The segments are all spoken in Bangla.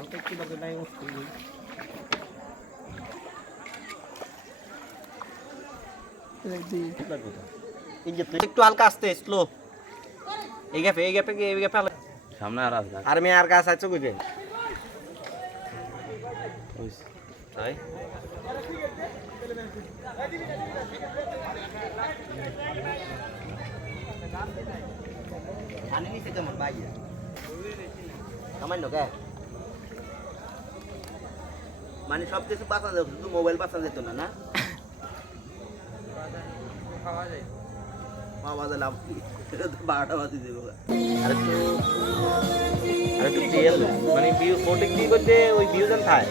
হালকা একটু লগে নাই মুশকিল একটু হালকা আসতে স্লো এই গ্যাপে সামনে আর আছে আর আমি আর গাছ আছে বুঝে তাই আনি নিছে কেমন ভাই সামান্য কে মানে সব কিছু বাঁচানো যেত শুধু মোবাইল বাঁচানো যেত না না পাওয়া যায় লাভ কি 12টা বাজে দেবো আরেকটু তেল মানে ভিউ ফটো কি করতে ওই ভিউ জান থাকে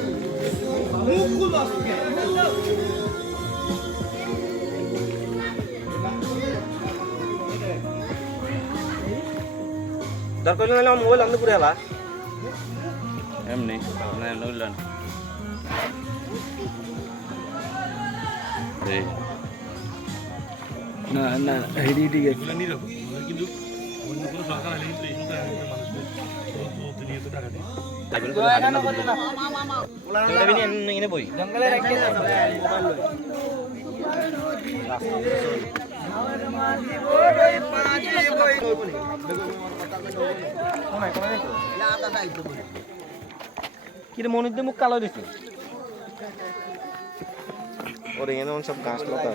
দরকার হলে মোবাইল আনতে পুরে এলা এমনি না নইলেন না না হেডি হেডি গেছে কিন্তু অন্য কোনো সরকার আইলে কিন্তু এই সুবিধা মানুষকে তো নিয়ে তো টাকা দেয় কিরে মনির মুখ কালো দিছে ওরে এমন সব গাছ লতা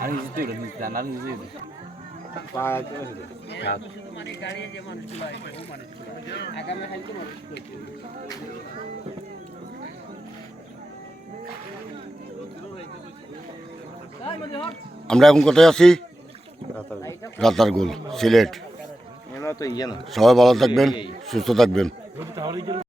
আর জিতে গেল নিস্তান আর জিতে গেল পা মানে গাড়ি যে মানুষগুলো আছে ও মানুষগুলো আগামী খাইতে আমরা এখন কোথায় আছি রাতারগুল সিলেট তো ইয়ে না সবাই ভালো থাকবেন সুস্থ থাকবেন তাহলে